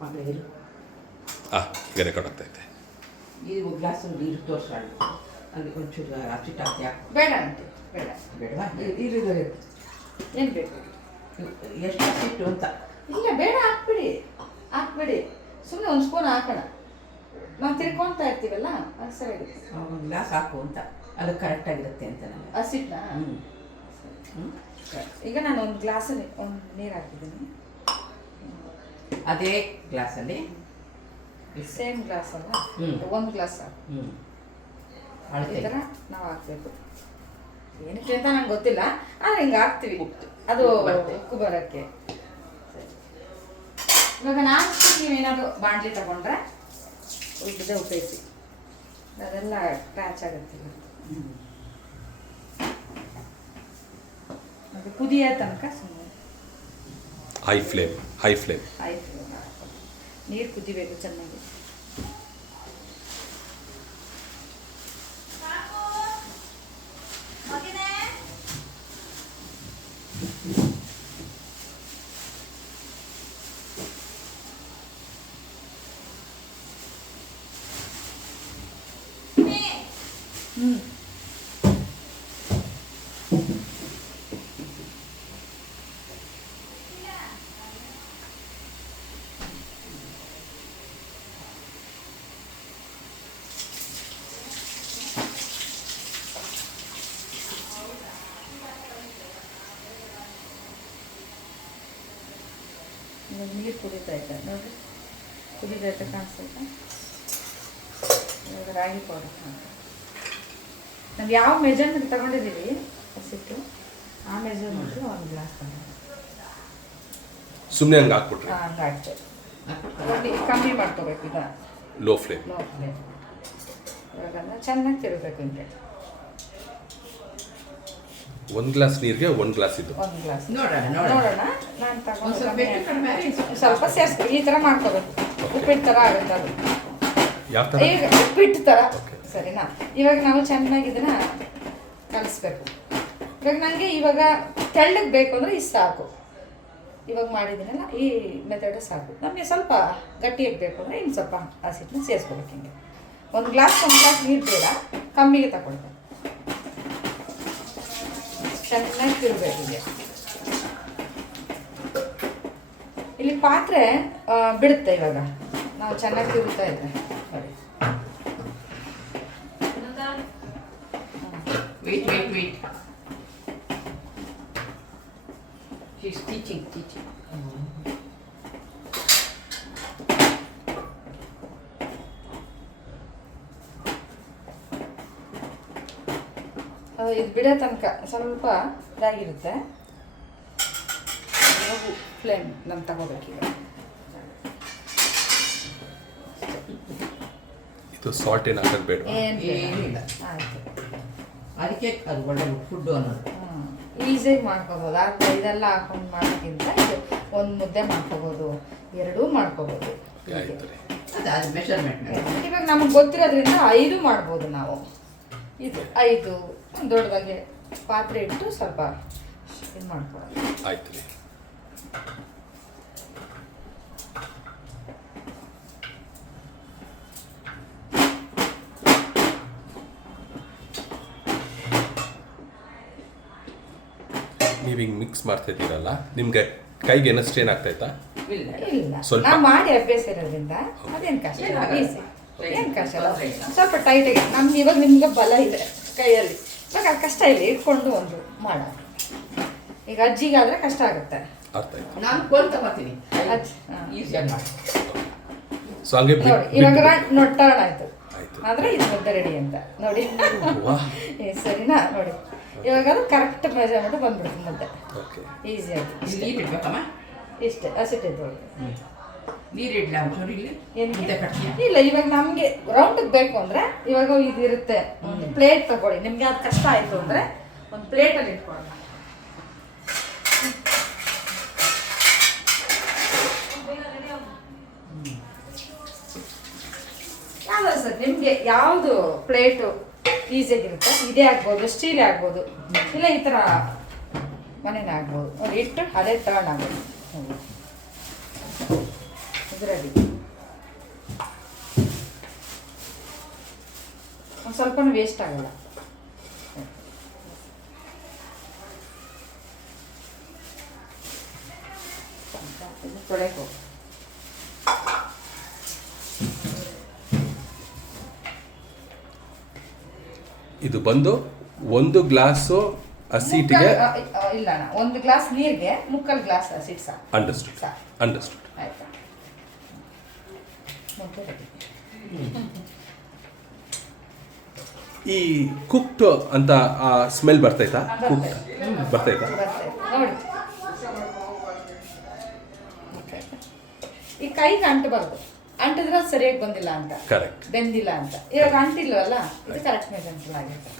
ಮಗಳು ಈಗ ರೆಕಾರ್ಡ್ ಆಗ್ತಾ ಇದೆ. ಇದು ಗ್ಲಾಸ್ ನೀರು ತೋರಿಸೋಣ. ಅಲ್ಲಿ ಒಂಚೂರು ಅಚ್ಚಿಟ್ಟು ಹಾಕಿ. ಬೇಡ ಅಂತ ಬೇಡ ಬೇಡವಾ? ಇರು ಏನು ಬೇಕು? ಎಷ್ಟು ಅಚ್ಚಿಟ್ಟು ಅಂತ. ಇಲ್ಲ ಬೇಡ, ಹಾಕ್ಬಿಡಿ. ಸುಮ್ಮನೆ ಒಂದು ಸ್ಪೂನ್ ಹಾಕೋಣ. ನಾವು ತಿರ್ಕೊತಾ ಇರ್ತೀವಲ್ಲ ಅದು ಸರಿಯಾಗುತ್ತೆ. ಒಂದು ಗ್ಲಾಸ್ ಹಾಕು ಅಂತ, ಅದು ಕರೆಕ್ಟಾಗಿರುತ್ತೆ ಅಂತ ನನಗೆ. ಹಸಿಟ್ಟಾ? ಈಗ ನಾನು ಒಂದು ಗ್ಲಾಸಲ್ಲಿ ಒಂದು ನೀರು ಹಾಕಿದ್ದೀನಿ. ಅದೇ ಗ್ಲಾಸಲ್ಲಿ ಸೇಮ್ ಗ್ಲಾಸ್ ಅಲ್ಲ, ಒಂದು ಗ್ಲಾಸ್ ಈ ಥರ ನಾವು ಹಾಕಬೇಕು. ಏನಕ್ಕೆ ಅಂತ ನಂಗೆ ಗೊತ್ತಿಲ್ಲ, ಆದರೆ ಹಿಂಗೆ ಹಾಕ್ತೀವಿ ಅದು ಉಕ್ಕು ಬರೋಕ್ಕೆ. ಇವಾಗ ನಾಲ್ಕು ನೀವೇನಾದ್ರು ಬಾಣಲಿ ತಗೊಂಡ್ರೆ ಉದ್ದದೆ ಉಪಯೋಗಿಸಿ, ಅದೆಲ್ಲ ಕ್ರ್ಯಾಚ್ ಆಗುತ್ತೆ. ಅದು ಕುದಿಯೋ ತನಕ ಸುಮ್ಮನೆ ಹೈ ಫ್ಲೇಮ್ ನೀರು ಕುದಿಬೇಕು ಚೆನ್ನಾಗಿ. ಇವಾಗ ನೀರು ಕುದೀತೈತೆ ನೋಡಿರಿ, ಕುದೀತೈತೆ ಕಾಣಿಸ್ತೈತೆ. ಇವಾಗ ರಾಗಿ ಪೌಡರ್ ನಾವು ಯಾವ ಮೆಜರ್ಮೆಂಟ್ ತಗೊಂಡಿದ್ದೀವಿ ಹಸಿಟ್ಟು, ಆ ಮೆಜರ್ಮೆಂಟ್ ಒಂದು ಗ್ಲಾಸ್ ತಗೊಂಡು ಸುಮ್ಮನೆ ಹಂಗೆ ಹಾಕ್ಬಿಟ್ರಿ. ಹಂಗೆ ಹಾಕ್ತೇವೆ. ಕಮ್ಮಿ ಮಾಡ್ಕೋಬೇಕು. ಈಗ ಲೋ ಫ್ಲೇಮ್. ಇವಾಗ ಚೆನ್ನಾಗಿ ತಿರುಗಬೇಕು. ಹಿಂಗೆ ಒಂದು ಗ್ಲಾಸ್ ನೀರಿಗೆ ಒಂದು ಗ್ಲಾಸ್ ಇದು. ಒಂದು ಗ್ಲಾಸ್ ನೋಡೋಣ. ನಾನು ತಗೊಂಡು ಸ್ವಲ್ಪ ಸೇರಿಸ್ಬೇಕು. ಈ ಥರ ಮಾಡ್ಕೋಬೇಕು. ಉಪ್ಪಿಟ್ಟು ಥರ ಆಗುತ್ತೆ ಅದು. ಯಾವ ಥರ? ಈಗ ಉಪ್ಪಿಟ್ಟು ಥರ. ಸರಿನಾ? ಇವಾಗ ನಾವು ಚೆನ್ನಾಗಿ ಇದನ್ನ ಕಲಿಸ್ಬೇಕು. ಇವಾಗ ನನಗೆ ಇವಾಗ ತೆಳ್ಳಗೆ ಬೇಕು ಅಂದರೆ ಇಷ್ಟು ಸಾಕು. ಇವಾಗ ಮಾಡಿದ್ದೀನಲ್ಲ ಈ ಮೆಥಡ್ ಸಾಕು. ನಮಗೆ ಸ್ವಲ್ಪ ಗಟ್ಟಿಯಾಗಿ ಬೇಕು ಅಂದರೆ ಇನ್ನು ಸ್ವಲ್ಪ ಹಸಿಟ್ಟನ್ನ ಸೇರಿಸ್ಕೋಬೇಕು. ಹಿಂಗೆ ಒಂದು ಗ್ಲಾಸ್ ನೀರು ಬೇಡ, ಕಮ್ಮಿಗೆ ತಗೊಳ್ಬೇಕು. ಚೆನ್ನಾಗಿ ತಿರುಗಬೇಕು. ಹೀಗೆ ಇಲ್ಲಿ ಪಾತ್ರೆ ಬಿಡುತ್ತೆ. ಇವಾಗ ನಾವು ಚೆನ್ನಾಗಿ ತಿರುಗ್ತಾ ಇದ್ದೆ ನೋಡಿ. Wait She's teaching. ಇದು ಬಿಡೋ ತನಕ ಸ್ವಲ್ಪ ಇದಾಗಿರುತ್ತೆ. ಫ್ಲೇಮ್ ನಾನು ತಗೋಬೇಕೀಗ. ಇದು ಸಾಲ್ಟ್ ಏನು ಹಾಕೋದು ಬೇಡ? ಏನಿಲ್ಲ. ಆಯಿತು. ಅದಕ್ಕೆ ಅದು ಒಳ್ಳೆ ಫುಡ್ಡು ಅನ್ನೋದು. ಈಸಿಯಾಗಿ ಮಾಡ್ಕೋಬೋದು. ಆದರೆ ಇದೆಲ್ಲ ಹಾಕೊಂಡು ಮಾಡೋಕ್ಕಿಂತ ಇದು ಒಂದು ಮುದ್ದೆ ಮಾಡ್ಕೋಬೋದು, ಎರಡೂ ಮಾಡ್ಕೋಬೋದು. ಅದು ಮೆಷರ್ಮೆಂಟ್. ಇವಾಗ ನಮಗೆ ಗೊತ್ತಿರೋದ್ರಿಂದ 5 ಮಾಡ್ಬೋದು ನಾವು. ಇದು 5 ದೊಡ್ಡದಾಗಿ ಪಾತ್ರೆ ಇಟ್ಟು ಸ್ವಲ್ಪ ಇದು ಮಾಡ್ಕೊಳ್ಳೋದು. ಆಯ್ತು ರೀ. ನೀವು ಹಿಂಗೆ ಮಿಕ್ಸ್ ಮಾಡ್ತಾ ಇದ್ದೀರಲ್ಲ, ನಿಮ್ಗೆ ಕೈಗೆ ಏನೋ ಸ್ಟ್ರೇನ್ ಆಗ್ತಾಯ್ತಾ? ಇಲ್ಲ, ಸ್ವಲ್ಪ ನಾವು ಮಾಡಿ ಅಭ್ಯಾಸ ಇರೋದ್ರಿಂದ ಅದೇನು ಕಷ್ಟ ಇಲ್ಲ. ಈಸಿ, ಏನು ಕಷ್ಟ ಇಲ್ಲ. ಸ್ವಲ್ಪ ಟೈಟಾಗಿ ನಮ್ಗೆ ಇವಾಗ ನಿಮ್ಗೆ ಬಲ ಇದೆ ಕೈಯಲ್ಲಿ, ಇವಾಗ ಅದು ಕಷ್ಟ ಇಲ್ಲ. ಇಟ್ಕೊಂಡು ಒಂದು ಮಾಡ. ಈಗ ಅಜ್ಜಿಗಾದ್ರೆ ಕಷ್ಟ ಆಗುತ್ತೆ. ಅರ್ಥ ಆಯ್ತು. ನಾನು ಕೋಲ್ ತಗೋತೀನಿ, ಈಸಿಯಾಗಿ ಮಾಡಿ. ಸೊ ಹಂಗೆ ನೋಡಿ ಇವಾಗ ಟರ್ನ್ ಆಯ್ತು. ಆದರೆ ಇದು ಮುದ್ದೆ ರೆಡಿ ಅಂತ ನೋಡಿ. ಸರಿನಾ? ನೋಡಿ ಇವಾಗ ಅದು ಕರೆಕ್ಟ್ ಮೆಜರ್ಮೆಂಟ್ ಬಂದ್ಬಿಡುತ್ತೆ ಮುದ್ದೆ. ಈಸಿಯಾಗಿ ನೀರು ಇಡ್ಬೇಕಮ್ಮ. ಇಷ್ಟೇ ಹಸಿಟ್ಟಿದ್ದು ನೀರು ಇಡ್ಲ ಒಂಚೂರು ಇಲ್ಲಿ. ಇಲ್ಲ, ಇವಾಗ ನಮಗೆ ರೌಂಡಿಗೆ ಬೇಕು ಅಂದರೆ ಇವಾಗ ಇದು ಇರುತ್ತೆ. ಒಂದು ಪ್ಲೇಟ್ ತಗೊಳ್ಳಿ. ನಿಮಗೆ ಅದು ಕಷ್ಟ ಆಯಿತು ಅಂದರೆ ಒಂದು ಪ್ಲೇಟಲ್ಲಿ ಇಟ್ಕೊಳ್ಳೋಣ. ಯಾವ್ದು ಸರ್ ನಿಮಗೆ ಯಾವುದು ಪ್ಲೇಟು ಈಸಿಯಾಗಿರುತ್ತೆ? ಇದೇ ಆಗ್ಬೋದು, ಸ್ಟೀಲೇ ಆಗ್ಬೋದು, ಇಲ್ಲ ಈ ಥರ ಮನೇನೇ ಆಗ್ಬೋದು. ನೋಡಿ ಇಟ್ಟು ಅದೇ ಟರ್ನ್ ಆಗೋದು. ಇದು ರೆಡಿ. ಒಂದು ಸ್ವಲ್ಪನೂ ವೇಸ್ಟ್ ಆಗಲ್ಲ. ಇದು ತೊಳೆಯಕ್ಕೆ ಹೋಗಿ. ಇದು ಬಂದು 1 ಗ್ಲಾಸು ಹಸಿಟ್ಟಿಗೆ ಇಲ್ಲ ಅಣ್ಣ, 1 ಗ್ಲಾಸ್ ನೀರಿಗೆ 3/4 ಗ್ಲಾಸ್ ಹಸಿಟ್ಟು ಸಾಕು. ಅಂಡರ್ಸ್ಟುಡ್ ಸಾಕು. ಅಂಡರ್ಸ್ಟುಡ್. ಆಯ್ತಾ? ಮುದ್ದೆ ready. ಈ ಕುಕ್ಡ್ ಅಂತ ಸ್ಮೆಲ್ ಬರ್ತೈತಾ? ಕುಕ್ಡ್ ಬರ್ತೈತಾ? ಬರ್ತದೆ ನೋಡಿ. ಈ ಕೈಗೆ ಅಂಟಬಾರ್ದು, ಅಂಟಿದ್ರೆ ಸರಿಯಾಗಿ ಬಂದಿಲ್ಲ ಅಂತ, ಕರೆಕ್ಟ್, ಬೆಂದಿಲ್ಲ ಅಂತ. ಇವಾಗ ಅಂಟಿಲ್ವಲ್ಲ, ಇದು ಕರೆಕ್ಟ್ ಮೆಜರ್ಮೆಂಟ್ ಆಗಿರುತ್ತೆ.